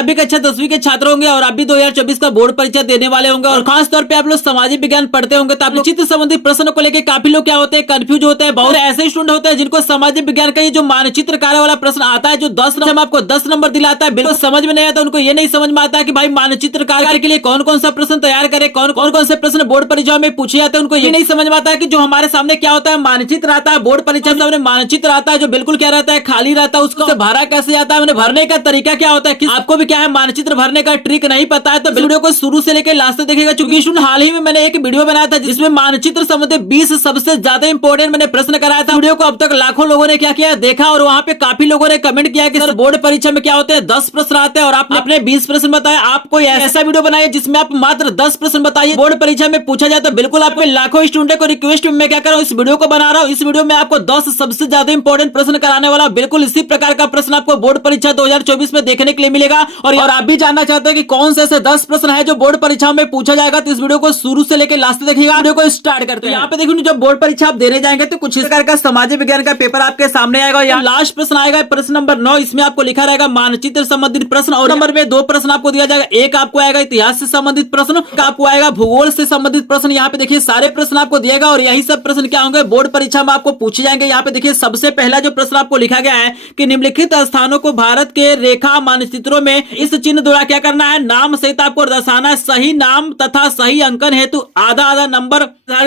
आप भी कक्षा 10वीं के छात्र होंगे और आप भी 2024 का बोर्ड परीक्षा देने वाले होंगे और खास तौर पे आप लोग सामाजिक विज्ञान पढ़ते होंगे तो आप लोग चित्र संबंधित प्रश्नों को लेकर काफी लोग क्या होते हैं, कंफ्यूज होते हैं। बहुत ऐसे स्टूडेंट होते हैं जिनको सामाजिक विज्ञान का ये जो मानचित्र कार्य वाला प्रश्न आता है, जो 10 नंबर आपको 10 नंबर दिलाता है, बिल्कुल समझ में नहीं आता। उनको ये नहीं समझ में आता है कि भाई मानचित्र कार्य के लिए कौन कौन सा प्रश्न तैयार करे, कौन कौन से प्रश्न बोर्ड परीक्षा में पूछे जाते हैं। उनको ये नहीं समझ में आता है कि जो हमारे सामने क्या होता है, मानचित्र आता है, बोर्ड परीक्षा में सामने मानचित्र आता है जो बिल्कुल क्या रहता है, खाली रहता है। उसको भरा कैसे जाता है, भरने का तरीका क्या होता है, आपको भी क्या है मानचित्र भरने का ट्रिक नहीं पता है तो वीडियो को शुरू से लेकर लास्ट तक देखिएगा। चूंकि हाल ही में मैंने एक वीडियो बनाया था जिसमें मानचित्र संबंधित 20 सबसे ज्यादा इंपॉर्टेंट मैंने प्रश्न कराया था। वीडियो को अब तक लाखों लोगों ने क्या किया, देखा और वहां पे काफी लोगों ने कमेंट किया कि सर बोर्ड परीक्षा में क्या होते हैं 10 प्रश्न आते हैं और आपने अपने 20 प्रश्न बताए। आप कोई ऐसा वीडियो बनाइए जिसमें आप मात्र 10 प्रश्न बताइए, बोर्ड परीक्षा में पूछा जाए। तो बिल्कुल आपको लाखों स्टूडेंट को रिक्वेस्ट मैं क्या कर रहा हूँ, इस वीडियो को बना रहा हूँ। इस वीडियो में आपको 10 सबसे ज्यादा इंपॉर्टेंट प्रश्न कराने वाला, बिल्कुल इसी प्रकार का प्रश्न आपको बोर्ड परीक्षा 2024 में देखने के लिए मिलेगा। और आप भी जानना चाहते हैं कि कौन से ऐसे 10 प्रश्न है जो बोर्ड परीक्षा में पूछा जाएगा, तो इस वीडियो को शुरू से लेकर लास्ट तक देखिएगा। वीडियो को स्टार्ट करते हैं। यहाँ पे देखिए जब बोर्ड परीक्षा आप देने जाएंगे तो कुछ इस प्रकार का सामाजिक विज्ञान का पेपर आपके सामने आएगा। यहाँ लास्ट प्रश्न आएगा प्रश्न नंबर 9। इसमें आपको लिखा रहेगा मानचित्र संबंधित प्रश्न और नंबर में 2 प्रश्न आपको दिया जाएगा। एक आपको आएगा इतिहास से संबंधित प्रश्न, आपको आएगा भूगोल से संबंधित प्रश्न। यहाँ पे देखिए सारे प्रश्न आपको दिएगा और यही सब प्रश्न क्या होंगे बोर्ड परीक्षा में आपको पूछे जाएंगे। यहाँ पे देखिए सबसे पहला जो प्रश्न आपको लिखा गया है कि निम्नलिखित स्थानों को भारत के रेखा मानचित्रों में इस चिन्ह द्वारा क्या करना है, नाम सहित आपको दर्शाना है। सही नाम तथा सही अंकन हेतु आधा आधा नंबर,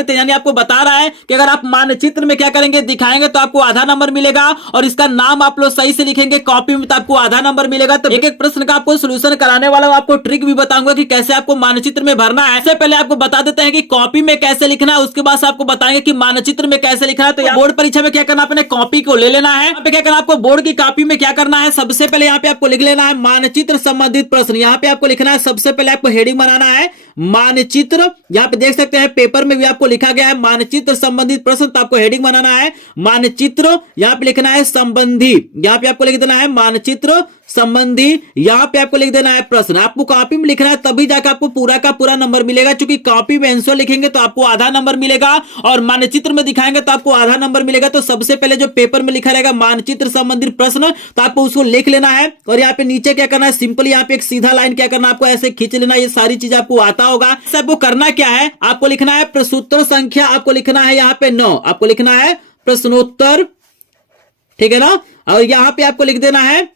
यानी आपको बता रहा है कि अगर आप मानचित्र में क्या करेंगे, दिखाएंगे तो आपको आधा नंबर मिलेगा और इसका नाम आप लोग सही से लिखेंगे कॉपी में तो आपको आधा नंबर मिलेगा। तो एक एक प्रश्न का आपको सोल्यूशन कराने वाला आपको ट्रिक भी बताऊंगा कि कैसे आपको मानचित्र में भरना है। इससे पहले आपको बता देते हैं कि कॉपी में कैसे लिखना है, उसके बाद आपको बताएंगे कि मानचित्र में कैसे लिखना है। तो बोर्ड परीक्षा में क्या करना, अपने कॉपी को ले लेना है। यहाँ पे क्या करना, आपको बोर्ड की कॉपी में क्या करना है, सबसे पहले यहाँ पे आपको लिख लेना है मानचित्र संबंधित प्रश्न। यहाँ पे आपको लिखना है, सबसे पहले आपको हेडिंग बनाना है मानचित्र। यहाँ पे देख सकते हैं पेपर में भी आपको लिखा गया है मानचित्र संबंधित प्रश्न, तो आपको हेडिंग बनाना है मानचित्र। यहाँ पे लिखना है संबंधी, यहाँ पे आपको लिख देना है मानचित्र संबंधी। यहाँ पे आपको लिख देना है प्रश्न। आपको कॉपी में लिखना है तभी जाकर आपको पूरा का पूरा नंबर मिलेगा। क्योंकि कॉपी में आंसर लिखेंगे तो आपको आधा नंबर मिलेगा और मानचित्र में दिखाएंगे तो आपको आधा नंबर मिलेगा। तो सबसे पहले जो पेपर में लिखा रहेगा मानचित्र संबंधित प्रश्न, तो आपको उसको लिख लेना है और यहाँ पे नीचे क्या करना है, सिंपल यहाँ पे एक सीधा लाइन क्या करना है, आपको ऐसे खींच लेना। ये सारी चीज आपको आता होगा। आपको करना क्या है, आपको लिखना है प्रश्नोत्तर संख्या, आपको लिखना है यहाँ पे 9, आपको लिखना है प्रश्नोत्तर, ठीक है ना। और यहाँ पे आपको लिख देना है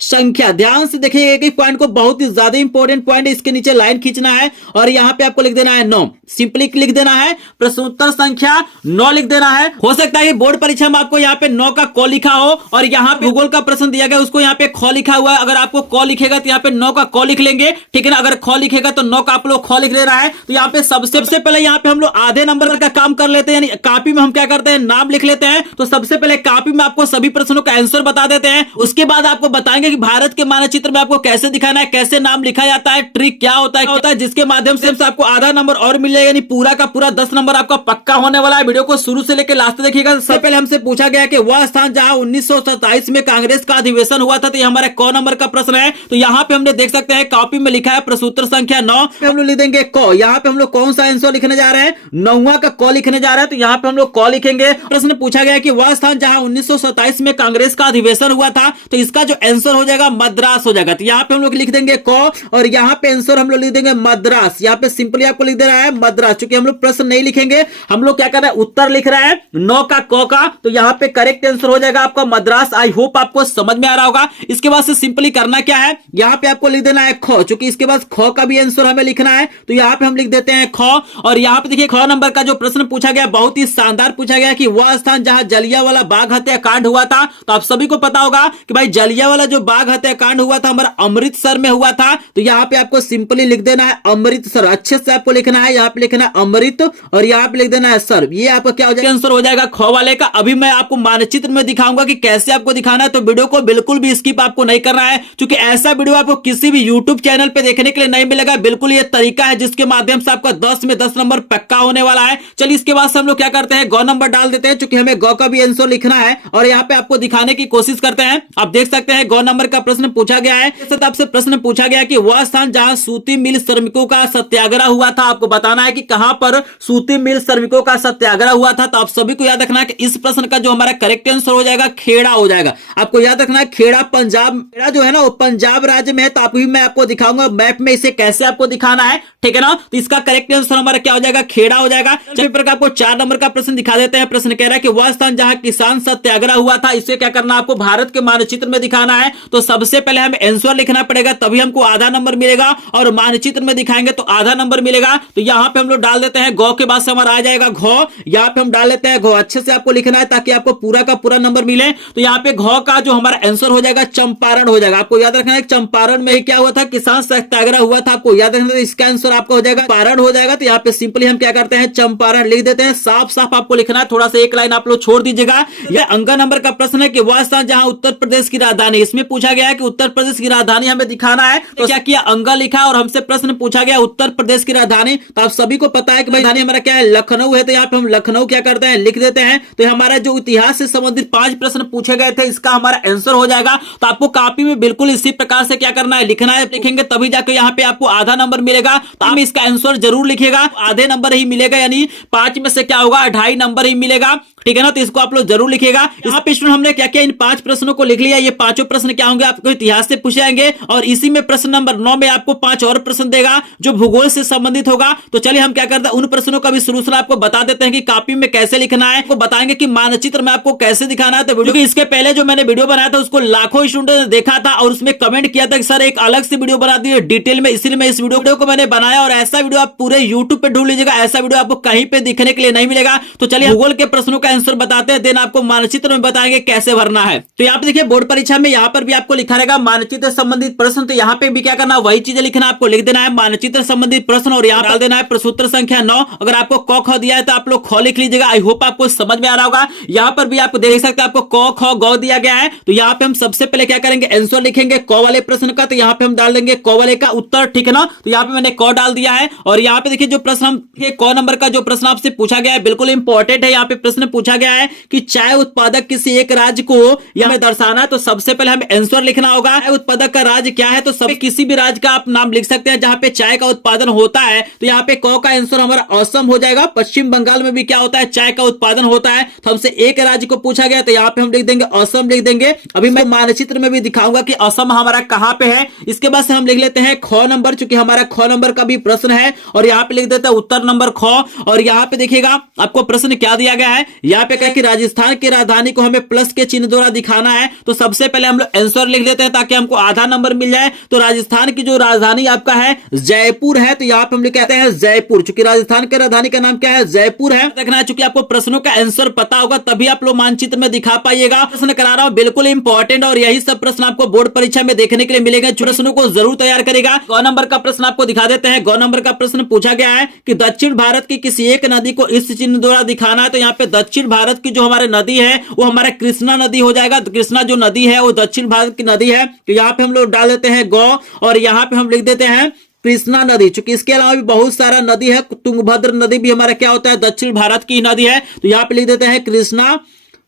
संख्या। ध्यान से देखिए एक एक पॉइंट को, बहुत ही ज्यादा इंपॉर्टेंट पॉइंट है। इसके नीचे लाइन खींचना है और यहाँ पे आपको लिख देना है 9, सिंपली लिख देना है प्रश्नोत्तर संख्या 9 लिख देना है। हो सकता है बोर्ड परीक्षा में आपको यहाँ पे 9 का क लिखा हो और यहाँ पे भूगोल का प्रश्न दिया गया उसको यहाँ पे ख लिखा हुआ है। अगर आपको क लिखेगा तो यहाँ पे 9 का क लिख लेंगे, ठीक है ना। अगर ख लिखेगा तो 9 का आप लोग ख लिख ले रहा है। तो यहाँ पे सबसे पहले यहाँ पे हम लोग आधे नंबर का काम कर लेते हैं, यानी कॉपी में हम क्या करते हैं, नाम लिख लेते हैं। तो सबसे पहले कॉपी में आपको सभी प्रश्नों का आंसर बता देते हैं। उसके बाद आपको बताएंगे कि भारत के मानचित्र में आपको कैसे दिखाना है, कैसे नाम लिखा जाता है, ट्रिक क्या होता है जिसके माध्यम से आपको आधा नंबर और मिलेगा, यानी पूरा का पूरा 10 नंबर आपका पक्का होने वाला है। वीडियो को शुरू से लेकर लास्ट तक देखिएगा। सबसे पहले हमसे पूछा गया कि वह स्थान जहां 1927 में कांग्रेस का अधिवेशन हुआ था, तो ये हमारा क नंबर का प्रश्न है। तो यहाँ पे हमने देख सकते हैं कॉपी में लिखा है प्रश्नोत्तर संख्या 9, हम लोग लिख देंगे क। यहाँ पे हम लोग कौन सा आंसर लिखने जा रहे हैं, 9वां का क लिखने जा रहे हैं। तो यहाँ पे हम लोग क लिखेंगे। प्रश्न पूछा गया कि वह स्थान जहां 1927 में कांग्रेस का अधिवेशन हुआ था, तो इसका जो आंसर हो जाएगा मद्रास हो जाएगा। तो यहाँ पे हम लोग लिख देंगे क और यहाँ पे आंसर हम लोग लिख देंगे मद्रास। यहाँ पे सिंपली आपको लिख देना है मद्रास। चूंकि हम लोग प्रश्न नहीं लिखेंगे, हम लोग क्या कर रहे हैं, उत्तर लिख रहे हैं 9 का क का, तो यहाँ पे करेक्ट आंसर हो जाएगा आपका मद्रास। आई होप आपको समझ में आ रहा होगा। इसके बाद से सिंपली करना क्या है, यहाँ पे आपको लिख देना है ख। चूंकि इसके बाद ख का भी आंसर हमें लिखना है, तो यहाँ पे हम लिख देते हैं ख। और यहाँ पे देखिए ख नंबर का जो प्रश्न पूछा गया बहुत ही शानदार पूछा गया कि वह स्थान जहां जलियांवाला बाग हत्याकांड हुआ था। तो आप सभी को पता होगा कि भाई जलियांवाला जो बाग हत्याकांड हुआ था हमारा अमृतसर में हुआ था। तो यहाँ पे आपको सिंपली लिख देना है अमृतसर। अच्छे से आपको लिखना है, यहाँ पे लिखना है अमृत और यहाँ पे लिख देना है सर। ये आपका क्या हो जाएगा, आंसर हो जाएगा ख वाले का। अभी मैं आपको मानचित्र में दिखाऊंगा कि कैसे आपको दिखाना है। तो वीडियो को बिल्कुल भी स्किप आपको नहीं करना है, क्योंकि ऐसा वीडियो आपको किसी भी यूट्यूब चैनल पे देखने के लिए नहीं मिलेगा। बिल्कुल ये तरीका है जिसके माध्यम से आपका 10 में 10 नंबर पक्का होने वाला है। चलिए इसके बाद से हम लोग क्या करते हैं, ग नंबर डाल देते हैं, क्योंकि हमें ग का भी आंसर लिखना है और यहाँ पे आपको दिखाने की कोशिश करते हैं। आप देख सकते हैं ग नंबर नंबर का प्रश्न पूछा गया है। आपसे प्रश्न पूछा गया कि वह स्थान जहां सूती मिल श्रमिकों का सत्याग्रह हुआ था, आपको बताना है कि कहां पर सूती मिल श्रमिकों का सत्याग्रह हुआ था। तो आप सभी को याद रखना है कि इस प्रश्न का जो हमारा करेक्ट आंसर हो जाएगा खेड़ा हो जाएगा। आपको याद रखना है खेड़ा पंजाब, खेड़ा जो है ना वो पंजाब राज्य में है। तो अभी मैं आपको दिखाऊंगा मैप में इसे कैसे आपको दिखाना है, ठीक है ना। तो इसका करेक्ट आंसर हमारा क्या हो जाएगा, खेड़ा हो जाएगा। पेपर का आपको 4 नंबर का प्रश्न दिखा देते हैं। प्रश्न कह रहा है कि वह स्थान जहां किसान सत्याग्रह हुआ था, इसे क्या करना आपको भारत के मानचित्र में दिखाना है। तो सबसे पहले हमें आंसर लिखना पड़ेगा, तभी हमको आधा नंबर मिलेगा, और मानचित्र में दिखाएंगे तो आधा नंबर मिलेगा। तो यहां पे हम लोग डाल देते हैं गौ के बाद से हमारा आ जाएगा घौ, यहां पे हम डाल लेते हैं घौ। अच्छे से आपको लिखना है ताकि आपको पूरा का पूरा नंबर मिले। तो यहाँ पे घौ का जो हमारा आंसर हो जाएगा चंपारण हो जाएगा। आपको याद रखना है चंपारण में ही क्या हुआ था, किसान सत्याग्रह हुआ था। आपको याद रखना है इसका आंसर आपका हो जाएगा चंपारण हो जाएगा। तो यहाँ पे सिंपली हम क्या करते हैं चंपारण लिख देते हैं। साफ साफ आपको लिखना है, थोड़ा सा एक लाइन आप लोग छोड़ दीजिएगा। यह अंक नंबर का प्रश्न है कि वह स्थान जहां उत्तर प्रदेश की राजधानी, इसमें पूछा गया है कि उत्तर प्रदेश की राजधानी हमें दिखाना है। तो क्या किया, अंगा लिखा और हमसे प्रश्न पूछा गया उत्तर प्रदेश की राजधानी। तो आप सभी को पता है कि भाई राजधानी हमारा क्या है, लखनऊ है। तो यहाँ पे हम लखनऊ क्या करते हैं लिख देते हैं। तो हमारा जो इतिहास से संबंधित 5 प्रश्न पूछे गए थे, इसका हमारा आंसर हो जाएगा। तो आपको कॉपी में बिल्कुल इसी प्रकार से क्या करना है, लिखना है। लिखेंगे तभी जाकर यहाँ पे आपको आधा नंबर मिलेगा। तो आप इसका आंसर जरूर लिखिएगा, आधे नंबर ही मिलेगा, यानी 5 में से क्या होगा 2.5 नंबर ही मिलेगा, ठीक है ना। तो इसको आप लोग जरूर लिखिएगा। यहाँ पे स्टूडेंट हमने क्या किया, इन 5 प्रश्नों को लिख लिया। ये पांचों प्रश्न क्या होंगे, आपको इतिहास से पूछे जाएंगे, और इसी में प्रश्न नंबर 9 में आपको 5 और प्रश्न देगा जो भूगोल से संबंधित होगा। तो चलिए हम क्या करते हैं, उन प्रश्नों का भी सोल्यूशन आपको बता देते हैं कि कॉपी में कैसे लिखना है। आपको बताएंगे कि मानचित्र में आपको कैसे दिखाना है। तो वीडियो के इसके पहले जो मैंने वीडियो बनाया था उसको लाखों स्टूडेंट ने देखा था और उसमें कमेंट किया था कि सर एक अलग से वीडियो बना दिए डिटेल में, इसलिए मैं इस वीडियो को मैंने बनाया। और ऐसा वीडियो आप पूरे यूट्यूब पे ढूंढ लीजिएगा, ऐसा वीडियो आपको कहीं पे दिखने के लिए नहीं मिलेगा। तो चलिए भूगोल के प्रश्नों का आंसर बताते हैं, देन आपको मानचित्र में बताएंगे कैसे भरना है। तो यहाँ पे देखिए बोर्ड परीक्षा में यहाँ पर भी आपको लिखा रहेगा मानचित्र संबंधित प्रश्न। तो यहाँ पे भी क्या करना, वही चीजें लिखना, आपको लिख देना है मानचित्र संबंधित प्रश्न और यहाँ डाल देना है प्रश्नोत्तर संख्या 9। अगर आपको क ख दिया है तो आप लोग ख लिख लीजिएगा। आई होप आपको समझ में आ रहा होगा। यहाँ पर भी आपको देख सकते हैं आपको क ख ग दिया गया है। तो यहाँ पे हम सबसे पहले क्या करेंगे, आंसर लिखेंगे क वाले प्रश्न का। तो यहाँ पे हम डाल देंगे क वाले का उत्तर, ठीक है ना। तो यहाँ पे मैंने क डाल दिया है। और यहाँ पे देखिए जो प्रश्न हम क नंबर का जो प्रश्न आपसे पूछा गया है बिल्कुल इंपॉर्टेंट है। यहाँ पे प्रश्न पूछा गया है कि चाय उत्पादक किसी एक राज्य को यहाँ दर्शाना है। तो सबसे पहले हमें आंसर लिखना होगा, चाय उत्पादक का राज्य क्या है। तो सब किसी भी राज्य का आप नाम लिख सकते हैं जहां पे चाय का उत्पादन होता है। तो यहाँ पे क का आंसर हमारा असम हो जाएगा। पश्चिम बंगाल में भी क्या होता है, चाय का उत्पादन होता है। तो हमसे एक राज्य को पूछा गया तो यहाँ पे हम लिख देंगे असम लिख देंगे। अभी मैं मानचित्र में भी दिखाऊंगा कि असम हमारा कहाँ पे है। इसके बाद से हम लिख लेते हैं ख नंबर, चूंकि हमारा ख नंबर का भी प्रश्न है। और यहाँ पे लिख देते हैं उत्तर नंबर ख। और यहाँ पे देखिएगा आपको प्रश्न क्या दिया गया है, यहाँ पे क्या कि राजस्थान की राजधानी को हमें प्लस के चिन्ह द्वारा दिखाना है। तो सबसे पहले हम लोग आंसर लिख लेते हैं ताकि हमको आधा नंबर मिल जाए। तो राजस्थान की जो राजधानी आपका है जयपुर है। तो यहाँ पे हम लोग कहते हैं जयपुर, चूंकि राजस्थान की राजधानी का नाम क्या है, जयपुर है। देखना है चूंकि आपको प्रश्नों का आंसर पता होगा तभी आप लोग मानचित्र में दिखा पाइएगा। प्रश्न करा रहा हूं बिल्कुल इंपॉर्टेंट, और यही सब प्रश्न आपको बोर्ड परीक्षा में देखने के लिए मिलेगा। प्रश्नों को जरूर तैयार करेगा। ग नंबर का प्रश्न आपको दिखा देते हैं। ग नंबर का प्रश्न पूछा गया है कि दक्षिण भारत की किसी एक नदी को इस चिन्ह द्वारा दिखाना है। तो यहाँ पे दक्षिण भारत की जो हमारे नदी है वो हमारा कृष्णा नदी हो जाएगा। तो कृष्णा जो नदी है वो दक्षिण भारत की नदी है। तो यहाँ पे हम लोग डाल देते हैं ग, और यहाँ पे हम लिख देते हैं कृष्णा नदी। चूंकि इसके अलावा भी बहुत सारा नदी है, तुंगभद्र नदी भी हमारा क्या होता है, दक्षिण भारत की नदी है। तो यहाँ पे लिख देते हैं कृष्णा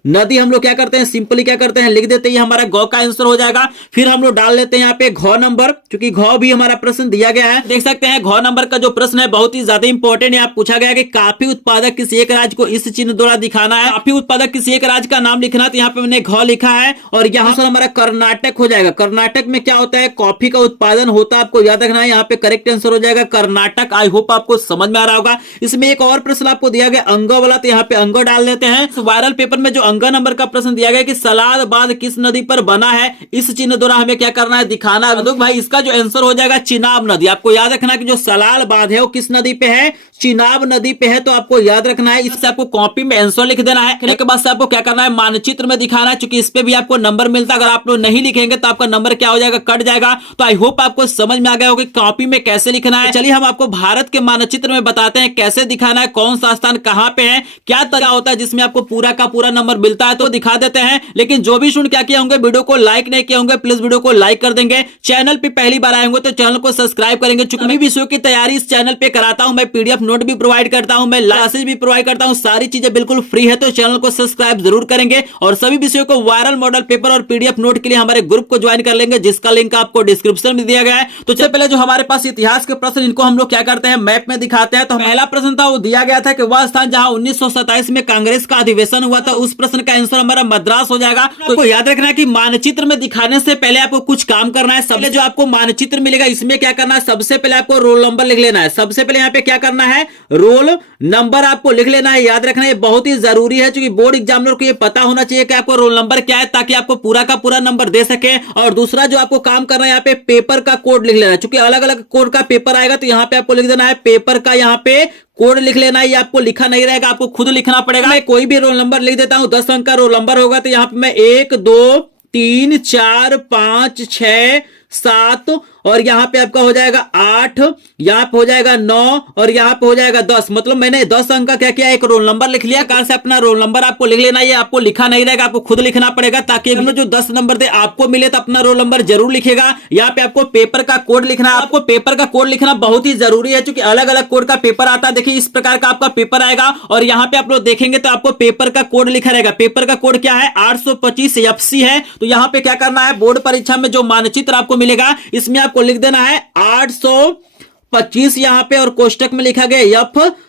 नदी। हम लोग क्या करते हैं, सिंपली क्या करते हैं लिख देते हैं, हमारा गौ का आंसर हो जाएगा। फिर हम लोग डाल लेते हैं यहाँ पे घ नंबर, क्योंकि घ भी हमारा प्रश्न दिया गया है। देख सकते हैं घ नंबर का जो प्रश्न है बहुत ही ज्यादा इंपॉर्टेंट है। आप पूछा गया कि काफी उत्पादक किसी एक राज्य को इस चिन्ह द्वारा दिखाना है। काफी उत्पादक किसी एक राज्य का नाम लिखना है। तो यहाँ पे मैंने घ लिखा है, और यहाँ से हमारा कर्नाटक हो जाएगा। कर्नाटक में क्या होता है, कॉफी का उत्पादन होता है। आपको याद रखना है, यहाँ पे करेक्ट आंसर हो जाएगा कर्नाटक। आई होप आपको समझ में आ रहा होगा। इसमें एक और प्रश्न आपको दिया गया अंग वाला, तो यहाँ पे अंग डाल देते हैं। वायरल पेपर में जो अंग नंबर का प्रश्न दिया गया कि सलाल बांध किस नदी पर बना है, इस चिन्ह द्वारा हमें क्या करना है, दिखाना है। तो भाई इसका जो आंसर हो जाएगा चिनाब नदी। आपको याद रखना कि जो सलाल बांध है वो किस नदी पे है, चिनाब नदी पे है। तो आपको याद रखना है, इससे आपको कॉपी में आंसर लिख देना है। लिखने के बाद से आपको क्या करना है, मानचित्र में दिखाना है, क्योंकि इस पे भी आपको नंबर मिलता है। अगर आप लोग नहीं लिखेंगे तो आपका नंबर क्या हो जाएगा, कट जाएगा। तो आई होप आपको समझ में आ गया होगा कॉपी में कैसे लिखना है। चलिए हम आपको भारत के मानचित्र में बताते हैं कैसे दिखाना है, कौन सा स्थान कहां पे है, क्या तरीका होता है जिसमें आपको पूरा का पूरा नंबर मिलता है तो दिखा देते हैं। लेकिन जो भी स्टूडेंट क्या किए होंगे, वीडियो को लाइक नहीं किए होंगे, प्लीज वीडियो को लाइक कर देंगे। चैनल पे पहली बार आए होंगे तो चैनल को सब्सक्राइब करेंगे। चूंकि मैं विषयों की तैयारी इस चैनल पे कराता हूं, मैं पीडीएफ नोट भी प्रोवाइड करता हूं, मैं क्लासेस भी प्रोवाइड करता हूं, सारी चीजें बिल्कुल फ्री है। तो चैनल को सब्सक्राइब जरूर करेंगे और सभी विषयों को वायरल मॉडल पेपर और पीडीएफ नोट के लिए हमारे ग्रुप को ज्वाइन कर लेंगे, जिसका लिंक आपको डिस्क्रिप्शन में दिया गया है। तो चलिए पहले जो हमारे पास इतिहास के प्रश्न, इनको हम लोग क्या करते हैं, मैप में दिखाते हैं। तो पहला प्रश्न था, वो दिया गया था कि वह स्थान जहां 1927 में कांग्रेस का अधिवेशन हुआ था, उस प्रश्न का आंसर हमारा मद्रास हो जाएगा। तो याद रखना है कि मानचित्र में दिखाने से पहले आपको कुछ काम करना है। सबसे जो आपको मानचित्र मिलेगा, इसमें क्या करना है, सबसे पहले आपको रोल नंबर लिख लेना है। सबसे पहले यहाँ पे क्या करना है, रोल नंबर आपको लिख लेना है। याद रखना है, बहुत ही जरूरी है, क्योंकि बोर्ड एग्जामिनर को ये पता होना चाहिए कि आपको रोल नंबर क्या है, ताकि आपको पूरा का पूरा नंबर दे सके। और दूसरा जो आपको काम करना है, यहाँ पे पेपर का कोड लिख लेना है। चूंकि अलग अलग कोड का पेपर आएगा, तो यहाँ पे आपको लिख देना है पेपर का यहाँ पे कोड लिख लेना है। ये आपको लिखा नहीं रहेगा, आपको खुद लिखना पड़ेगा। मैं कोई भी रोल नंबर लिख देता हूं, 10 अंक का रोल नंबर होगा, तो यहाँ पे मैं 1 2 3 4 5 6 7 और यहाँ पे आपका हो जाएगा 8, यहाँ पे हो जाएगा 9 और यहाँ पे हो जाएगा 10। मतलब मैंने 10 अंक का क्या किया, एक रोल नंबर लिख लिया। कार से अपना रोल नंबर आपको लिख लेना, ये आपको लिखा नहीं रहेगा, आपको खुद लिखना पड़ेगा, ताकि जो 10 नंबर दे आपको मिले तो अपना रोल नंबर जरूर लिखेगा। यहाँ पे आपको पेपर का कोड लिखना है। आपको पेपर का कोड लिखना बहुत ही जरूरी है, क्योंकि अलग अलग कोड का पेपर आता है। देखिए इस प्रकार का आपका पेपर आएगा और यहाँ पे आप लोग देखेंगे तो आपको पेपर का कोड लिखा रहेगा। पेपर का कोड क्या है, 825 FC है। तो यहाँ पे क्या करना है, बोर्ड परीक्षा में जो मानचित्र आपको मिलेगा, इसमें आपको लिख देना है 825 यहाँ पे, और कोष्टक में लिखा गया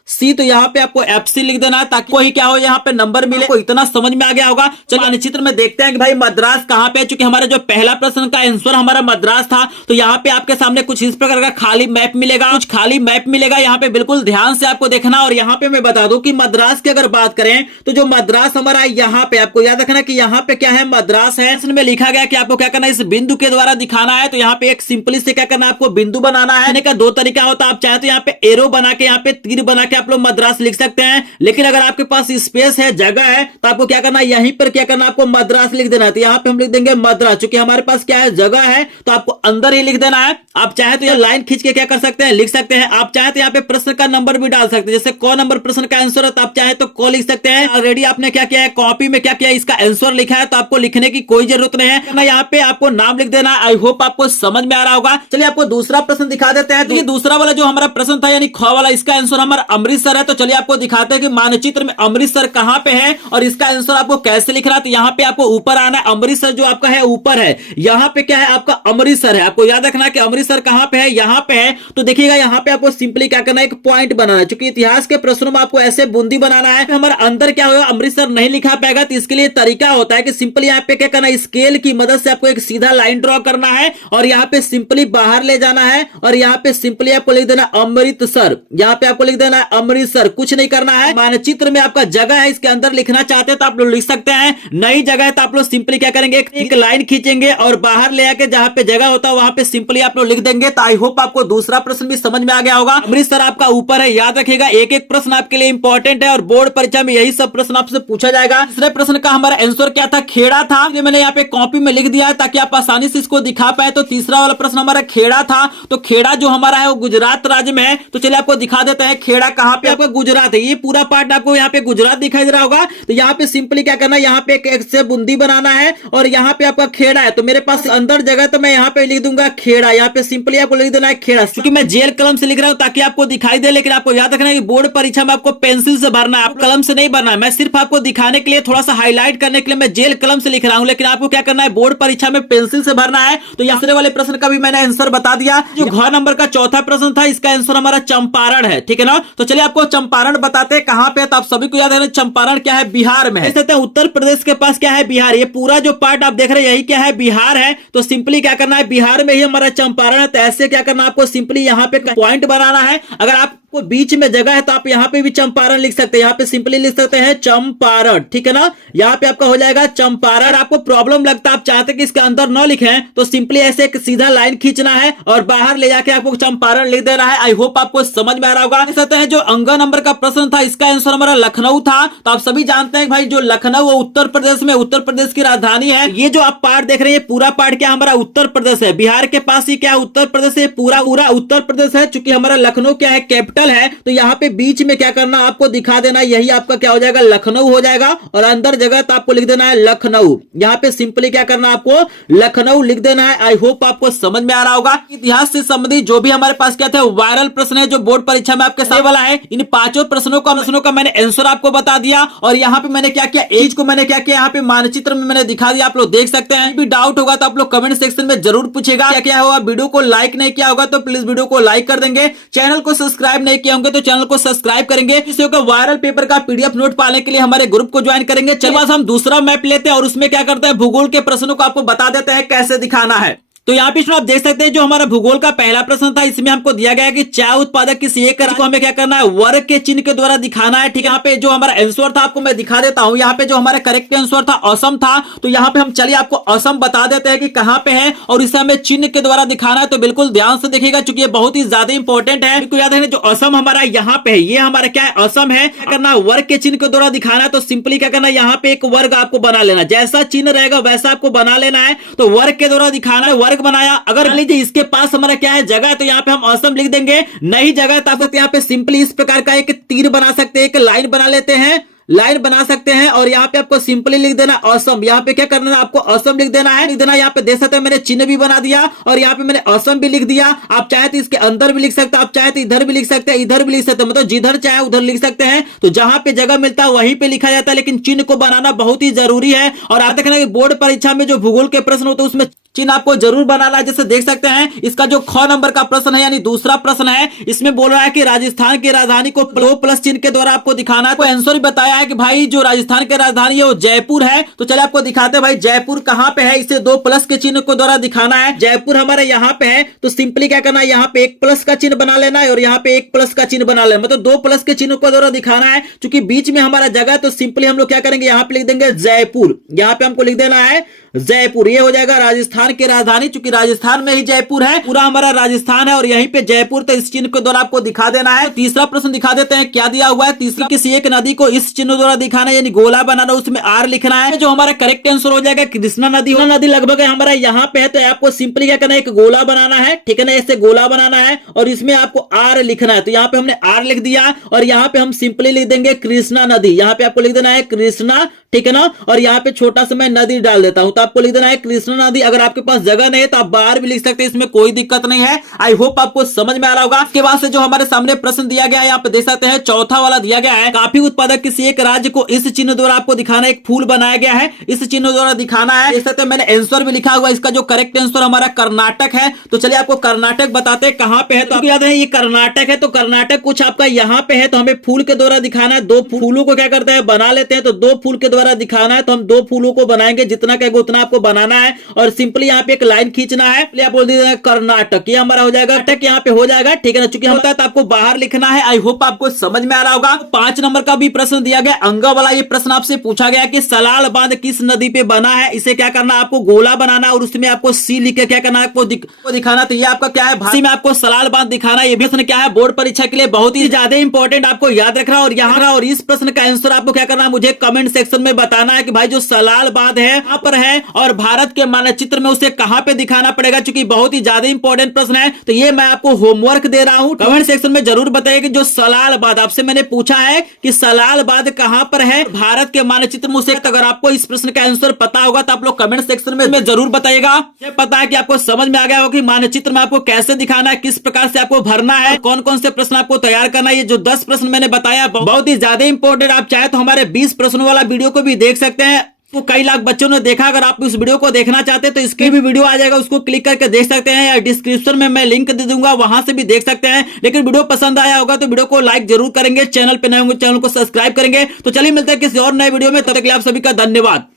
FC, तो यहाँ पे आपको FC लिख देना है, ताकि कोई क्या हो यहाँ पे नंबर मिले। को इतना समझ में आ गया होगा। चलिए मानचित्र में देखते हैं कि भाई मद्रास कहाँ पे है। चूंकि हमारा जो पहला प्रश्न का आंसर हमारा मद्रास था, तो यहाँ पे आपके सामने कुछ इस प्रकार का खाली मैप मिलेगा, कुछ खाली मैप मिलेगा। यहाँ पे बिल्कुल ध्यान से आपको देखना। और यहाँ पे मैं बता दूं कि मद्रास की अगर बात करें, तो जो मद्रास हमारा है, यहाँ पे आपको याद रखना कि यहाँ पे क्या है, मद्रास है। इसमें लिखा गया कि आपको क्या करना है, इस बिंदु के द्वारा दिखाना है। तो यहाँ पे एक सिंपली से क्या करना है, आपको बिंदु बनाना है। का 2 तरीका होता है, आप चाहे तो यहाँ पे एरो बना के, यहाँ पे तीर बना के आप लोग मद्रास लिख सकते हैं। लेकिन अगर आपके पास स्पेस है, जगह है, तो आपको क्या करना है, यहीं पर क्या करना है, आपको मद्रास लिख देना है। तो यहाँ पे हम लिख देंगे मद्रास। चूंकि हमारे पास क्या है, जगह है, तो आपको अंदर ही लिख देना है। आप चाहे तो यह लाइन खींच के क्या कर सकते हैं, लिख सकते हैं। आप चाहे तो यहाँ पे प्रश्न का नंबर भी डाल सकते हैं, जैसे क नंबर प्रश्न का आंसर है, तो आप चाहे तो क लिख सकते हैं। ऑलरेडी आपने क्या किया है, कॉपी में क्या किया है, इसका आंसर लिखा है, तो आपको लिखने की कोई जरूरत नहीं है। यहाँ पे आपको नाम लिख देना। आई होप आपको समझ में आ रहा होगा। चलिए आपको दूसरा प्रश्न दिखा देते हैं। तो ये दूसरा वाला जो हमारा प्रश्न था, यानी ख वाला, इसका आंसर हमारा अमृतसर है। तो चलिए आपको दिखाते हैं कि मानचित्र में अमृतसर कहां पे है और इसका आंसर आपको कैसे लिखना है। तो यहाँ पे आपको ऊपर आना है, अमृतसर जो आपका है ऊपर है। यहाँ पे क्या है, आपका अमृतसर है। आपको याद रखना कि अमृतसर कहां पे है, यहाँ पे है। तो देखिएगा यहाँ पे आपको सिंपली क्या करना है, एक पॉइंट बनाना है। क्योंकि इतिहास के प्रश्नों में आपको ऐसे बूंदी बनाना है, हमारा अंदर क्या होगा, अमृतसर नहीं लिखा पाएगा। तो इसके लिए तरीका होता है कि सिंपली यहाँ पे क्या करना है, स्केल की मदद से आपको एक सीधा लाइन ड्रॉ करना है और यहाँ पे सिंपली बाहर ले जाना है और यहाँ पे सिंपली आपको लिख देना अमृतसर। यहाँ पे आपको लिख देना है अमृतसर, कुछ नहीं करना है। मानचित्र में आपका जगह है, इसके अंदर लिखना चाहते हैं तो आप लोग लिख सकते हैं। नई जगह है तो आप लोग सिंपली क्या करेंगे, एक लाइन खींचेंगे और बाहर ले आके जहां पे जगह होता है वहां पे सिंपली आप लोग लिख देंगे। तो आई होप आपको दूसरा प्रश्न भी समझ में आ गया होगा। अमृतसर आपका ऊपर है, याद रखिएगा। एक एक प्रश्न आपके लिए इंपॉर्टेंट है और बोर्ड परीक्षा में यही सब प्रश्न आपसे पूछा जाएगा। तीसरे प्रश्न का हमारा आंसर क्या था, खेड़ा था। ये मैंने यहाँ पे कॉपी में लिख दिया है ताकि आप आसानी से इसको दिखा पाए। तो तीसरा वाला प्रश्न हमारा खेड़ा था। तो खेड़ा जो हमारा है वो गुजरात राज्य में है। तो चलिए आपको दिखा देते हैं खेड़ा कहां पे, आपका गुजरात है। ये पूरा पार्ट आपको यहाँ पे गुजरात दिखाई दे रहा होगा। तो यहाँ पे सिंपली क्या करना है, यहाँ पे एक से बूंदी बनाना है और यहाँ पे आपका खेड़ा है। तो मेरे पास अंदर जगह, तो मैं यहाँ पे लिख दूंगा खेड़ा। यहाँ पे सिंपली आपको लिख देना है खेड़ा, क्योंकि मैं जेल कलम से लिख रहा हूँ ताकि आपको दिखाई दे। लेकिन आपको याद रखना है कि बोर्ड परीक्षा में आपको पेंसिल से भरना है, आप कलम से नहीं भरना है। मैं सिर्फ आपको दिखाने के लिए, थोड़ा सा हाईलाइट करने के लिए मैं जेल कलम से लिख रहा हूँ, लेकिन आपको क्या करना है, बोर्ड परीक्षा में पेंसिल से भरना है। तो यहाँ वाले प्रश्न का भी मैंने आंसर बता दिया। जो घ नंबर का चौथा प्रश्न था, इसका आंसर हमारा चंपारण है, ठीक है ना। तो चलिए आपको चंपारण बताते हैं कहां पे। तो आप सभी को याद है चंपारण क्या है, बिहार में है। उत्तर प्रदेश के पास क्या है, बिहार। ये पूरा जो पार्ट आप देख रहे हैं यही क्या है, बिहार है। तो सिंपली क्या करना है, बिहार में ही हमारा चंपारण है। तो ऐसे क्या करना है, आपको सिंपली यहाँ पे पॉइंट बनाना है। अगर आप को बीच में जगह है तो आप यहाँ पे भी चंपारण लिख सकते हैं। यहाँ पे सिंपली लिख सकते हैं चंपारण, ठीक है ना। यहाँ पे आपका हो जाएगा चंपारण। आपको प्रॉब्लम लगता है, आप चाहते हैं कि इसके अंदर न लिखें, तो सिंपली ऐसे एक सीधा लाइन खींचना है और बाहर ले जाके आपको चंपारण लिख देना है। आई होप आपको समझ में आ रहा होगा। सकते हैं जो अंग नंबर का प्रश्न था, इसका आंसर हमारा लखनऊ था। तो आप सभी जानते हैं भाई जो लखनऊ वो उत्तर प्रदेश में, उत्तर प्रदेश की राजधानी है। ये जो आप पार्ट देख रहे हैं, पूरा पार्ट क्या हमारा उत्तर प्रदेश है। बिहार के पास ही क्या उत्तर प्रदेश है, पूरा उत्तर प्रदेश है। चूंकि हमारा लखनऊ क्या है, कैपिटल सर्कल है तो यहाँ पे बीच में क्या करना आपको दिखा देना, यही आपका क्या हो जाएगा, लखनऊ हो जाएगा। और अंदर जगह तो आपको लिख देना है लखनऊ। यहाँ पे सिंपली क्या करना आपको लखनऊ लिख देना है। आई होप आपको समझ में आ रहा होगा। इतिहास से संबंधित जो भी हमारे पास क्या था वायरल प्रश्न है जो बोर्ड परीक्षा में आपके वाला है, इन 5 प्रश्नों का मैंने आंसर आपको बता दिया। और यहाँ पे मैंने क्या किया, एज को मैंने क्या किया यहाँ पे मानचित्र में मैंने दिखा दिया, आप लोग देख सकते हैं। भी डाउट होगा तो आप लोग कमेंट सेक्शन में जरूर पूछेगा। क्या क्या होगा, वीडियो को लाइक नहीं किया होगा तो प्लीज वीडियो को लाइक कर देंगे। चैनल को सब्सक्राइब नहीं किया होंगे तो चैनल को सब्सक्राइब करेंगे। किसी को वायरल पेपर का पीडीएफ नोट पाने के लिए हमारे ग्रुप को ज्वाइन करेंगे। चलिए बस हम दूसरा मैप लेते हैं और उसमें क्या करते हैं, भूगोल के प्रश्नों को आपको बता देते हैं कैसे दिखाना है। तो यहाँ पे आप देख सकते हैं जो हमारा भूगोल का पहला प्रश्न था, इसमें हमको दिया गया है कि चाय उत्पादक किसी एक राज्य को हमें क्या करना है, वर्ग के चिन्ह के द्वारा दिखाना है। ठीक है, यहाँ पे जो हमारा आंसर था आपको मैं दिखा देता हूँ। यहाँ पे जो हमारा करेक्ट आंसर था असम था। तो यहाँ पे हम चलिए आपको असम बता देते हैं कि कहाँ पे है और इसे हमें चिन्ह के द्वारा दिखाना है। तो बिल्कुल ध्यान से देखिएगा क्योंकि ये बहुत ही ज्यादा इंपॉर्टेंट है। आपको याद है जो असम हमारा यहाँ पे है, ये हमारा क्या है, असम है। क्या करना है, वर्ग के चिन्ह के द्वारा दिखाना है। तो सिंपली क्या करना है, यहाँ पे एक वर्ग आपको बना लेना, जैसा चिन्ह रहेगा वैसा आपको बना लेना है। तो वर्ग के द्वारा दिखाना है, वर्ग बनाया। अगर लीजिए इसके पास हमारा क्या है जगह, तो यहाँ पे हम असम लिख देंगे। नहीं जगह तो आप यहाँ पे सिंपली इस प्रकार का एक तीर बना सकते हैं, एक लाइन बना लेते हैं, लाइन बना सकते हैं। और यहाँ पे आपको सिंपली लिख देना असम। यहाँ पे क्या करना है, आपको असम लिख देना है, लिख देना। यहाँ पे देख सकते हैं मैंने चिन्ह भी बना दिया और यहाँ पे मैंने असम भी लिख दिया। आप चाहे तो इसके अंदर भी लिख सकते हैं, आप चाहे तो इधर भी लिख सकते हैं, इधर भी लिख सकते हैं, मतलब जिधर चाहे उधर लिख सकते हैं। तो जहां पे जगह मिलता है वहीं पे लिखा जाता है, लेकिन चिन्ह को बनाना बहुत ही जरूरी है। और आप देखना कि बोर्ड परीक्षा में जो भूगोल के प्रश्न होते हैं उसमें चिन्ह आपको जरूर बनाना है। जैसे देख सकते हैं इसका जो ख नंबर का प्रश्न है यानी दूसरा प्रश्न है, इसमें बोल रहा है कि राजस्थान की राजधानी को 2 प्लस चिन्ह के द्वारा आपको दिखाना है। कोई आंसर भी बताया है कि भाई जो राजस्थान की राजधानी है वो जयपुर है। तो चलिए आपको दिखाते हैं भाई जयपुर कहाँ पे है, इसे 2 प्लस के चिन्ह को द्वारा दिखाना है। जयपुर हमारे यहाँ पे है तो सिंपली क्या करना है, यहाँ पे 1 प्लस का चिन्ह बना लेना है और यहाँ पे 1 प्लस का चिन्ह बना लेना, मतलब 2 प्लस के चिन्ह को द्वारा दिखाना है। क्योंकि बीच में हमारा जगह तो सिंपली हम लोग क्या करेंगे, यहाँ पे लिख देंगे जयपुर। यहाँ पे हमको लिख देना है जयपुर, ये हो जाएगा राजस्थान की राजधानी। चूंकि राजस्थान में ही जयपुर है, पूरा हमारा राजस्थान है और यहीं पे जयपुर, तो इस चिन्ह के द्वारा आपको दिखा देना है। तीसरा प्रश्न दिखा देते हैं, क्या दिया हुआ है तीसरा, किसी एक नदी को इस चिन्ह द्वारा दिखाना है यानी गोला बनाना, उसमें आर लिखना है। जो हमारा करेक्ट आंसर हो जाएगा कृष्णा नदी। नदी लगभग हमारा यहाँ पे है तो आपको सिंपली क्या करना है, एक गोला बनाना है। ठीक है ना, ऐसे गोला बनाना है और इसमें आपको आर लिखना है। तो यहाँ पे हमने आर लिख दिया और यहाँ पे हम सिंपली लिख देंगे कृष्णा नदी। यहाँ पे आपको लिख देना है कृष्णा, ठीक है ना। और यहाँ पे छोटा सा मैं नदी डाल देता हूं, तो आपको लिख देना है कृष्णा नदी। अगर आपके पास जगह नहीं है तो आप बाहर भी लिख सकते हैं, इसमें कोई दिक्कत नहीं है। आई होप आपको समझ में आ रहा होगा। इसके बाद से जो हमारे सामने प्रश्न दिया गया है, यहाँ पे देख सकते हैं चौथा वाला दिया गया है, काफी उत्पादक किसी एक राज्य को इस चिन्ह द्वारा आपको दिखाना है। एक फूल बनाया गया है, इस चिन्ह द्वारा दिखाना है। देख सकते हैं मैंने आंसर भी लिखा हुआ है, इसका जो करेक्ट आंसर हमारा कर्नाटक है। तो चलिए आपको कर्नाटक बताते हैं कहां पे है। तो आपको याद है ये कर्नाटक है, तो कर्नाटक कुछ आपका यहाँ पे है, तो हमें फूल के द्वारा दिखाना है। 2 फूलों को क्या करते हैं, बना लेते हैं। तो 2 फूल के द्वारा दिखाना है, तो हम 2 फूलों को बनाएंगे, जितना कहेगा उतना आपको बनाना है और सिंपली यहाँ पे एक लाइन खींचना है। आप बोल दीजिएगा कर्नाटक, ये हमारा हो जाएगा टक, यहाँ पे हो जाएगा। ठीक है ना, चूंकि होता है तो आपको बाहर लिखना है। आई होप आपको समझ में आ रहा होगा। 5 नंबर का भी प्रश्न दिया गया अंगा वाला। ये प्रश्न आपसे पूछा गया कि सलाल बांध किस नदी पे बना है, इसे क्या करना, आपको गोला बनाना और उसमें आपको सी लिख के क्या करना है, आपको दिखाना। तो ये आपका क्या है, भाषा में आपको सलाल बांध दिखाना। ये प्रश्न क्या है, बोर्ड परीक्षा के लिए बहुत ही ज्यादा इंपॉर्टेंट, आपको याद रखना। और यहाँ और इस प्रश्न का आंसर आपको क्या करना है, मुझे कमेंट सेक्शन में बताना है कि भाई जो सलाल बांध है कहां पर है और भारत के मानचित्र में उसे कहां पे दिखाना पड़ेगा। क्योंकि बहुत ही ज्यादा इंपॉर्टेंट प्रश्न है, तो ये मैं आपको होमवर्क दे रहा हूं। कमेंट सेक्शन में जरूर बताइए कि जो सलाल बांध आपसे मैंने पूछा है कि सलाल बांध कहां पर है भारत के मानचित्र में, उसे अगर आपको इस प्रश्न का आंसर पता होगा तो आप लोग कमेंट सेक्शन में जरूर बताइएगा। मुझे पता है कि आपको समझ में आ गया होगा कि मानचित्र में आपको कैसे दिखाना है, किस प्रकार से आपको भरना है, कौन कौन से प्रश्न आपको तैयार करना है। ये जो 10 प्रश्न मैंने बताया बहुत ही ज्यादा इंपॉर्टेंट। आप चाहे तो हमारे 20 प्रश्नों वाला वीडियो को भी देख सकते हैं, तो कई लाख बच्चों ने देखा। अगर आप इस वीडियो को देखना चाहते हैं तो इसकी भी वीडियो आ जाएगा, उसको क्लिक करके देख सकते हैं, या डिस्क्रिप्शन में मैं लिंक दे दूंगा, वहां से भी देख सकते हैं। लेकिन वीडियो पसंद आया होगा तो वीडियो को लाइक जरूर करेंगे, चैनल पे नए होंगे चैनल को सब्सक्राइब करेंगे। तो चलिए मिलते हैं किसी और नए वीडियो में, तब तक के लिए आप सभी का धन्यवाद।